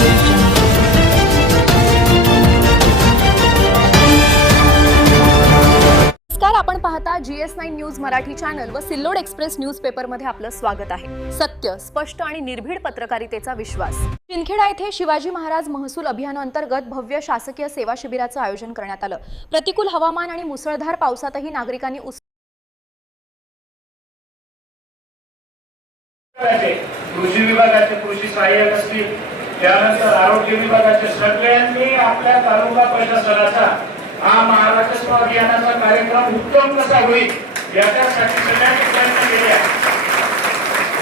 नमस्कार, आपण पाहता GS9 न्यूज मराठी चॅनल व सिल्लोड एक्सप्रेस न्यूज पेपर मध्ये आपलं स्वागत आहे। सत्य, स्पष्ट आणि निर्भीड पत्रकारितेचा विश्वास। चिंदखेडा येथे शिवाजी महाराज महसूल अभियानाअंतर्गत भव्य शासकीय सेवा शिबिराचं आयोजन करण्यात आलं। प्रतिकूल हवामान आणि मुसळधार पावसातही नागरिकांनी कृषी विभागाचे कृषी सहाय्यक असतील, त्यानंतर आरोग्य विभागाचे सगळ्यांनी आपल्या तालुका प्रशासनाचा हा महाराष्ट्र अभियानाचा कार्यक्रम उत्तम कसा होईल याच्यासाठी सगळ्यांनी प्रयत्न केले आहेत।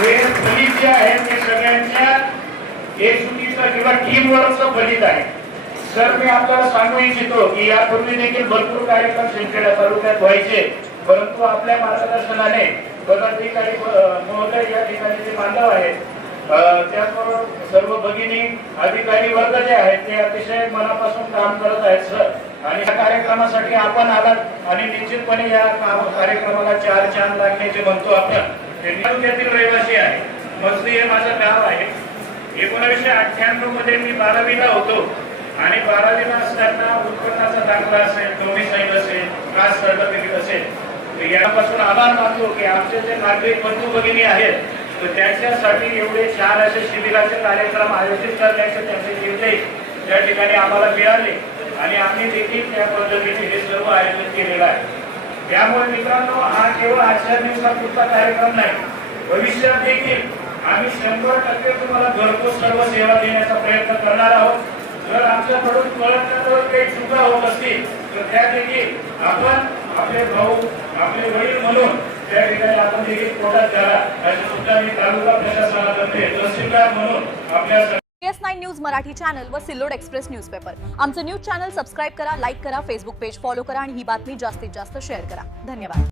हे फलित जे आहे ते सगळ्यांच्या एकजुटीचं किंवा टीम वर्कचं फलित आहे। सर, मी आपल्याला सांगू इच्छितो की यापूर्वी देखील भरपूर कार्यक्रम चिंदखेडा तालुक्यात व्हायचे, परंतु आपल्या मार्गदर्शनाने पदाधिकारी महोदय या ठिकाणी जे बांधव आहेत, त्याचबरोबर सर्व भगिनी अधिकारी वर्ग जे आहेत ते अतिशय मनापासून काम करत आहेत सर। आणि या कार्यक्रमासाठी आपण आलात आणि निश्चितपणे या कार्यक्रमाला चार चांद लागण्याचे म्हणतो आपण। तालुक्यातील रहिवासी आहे, मसली हे माझं गाव आहे। 1998 मध्ये मी 12वीला होतो आणि 12वीला असताना उत्पन्नाचा दाखला असेल, डोमिसाईल असेल, कास्ट सर्टिफिकेट असेल, यापासून आभार मानतो की आमचे जे नागरिक बंधू भगिनी आहेत तर त्यांच्यासाठी एवढे छान असे शिबिराचे कार्यक्रम आयोजित करण्याचे त्यांचे निर्देश त्या ठिकाणी आम्हाला मिळाले आणि आम्ही देखील त्या पद्धतीने हे सर्व आयोजन केलेलं आहे। त्यामुळे मित्रांनो, हा केवळ आजच्या दिवसापुरता कार्यक्रम नाही, भविष्यात देखील आम्ही 100% तुम्हाला घरपोच सर्व सेवा देण्याचा प्रयत्न करणार आहोत। जर आमच्याकडून कळत काही चुका होत असतील तर त्या देखील आपण आपले भाऊ, आपले वडील म्हणून त्या ठिकाणी आपण देखील कोर्टात करा अशी सुद्धा मी तालुका प्रशासनातर्फे तहसीलदार म्हणून आपल्या GS9 न्यूज मराठी चॅनल व सिल्लोड एक्सप्रेस न्यूज पेपर आमचं न्यूज चॅनल सबस्क्राइब करा, लाईक करा, फेसबुक पेज फॉलो करा आणि ही बातमी जास्तीत जास्त शेअर करा। धन्यवाद।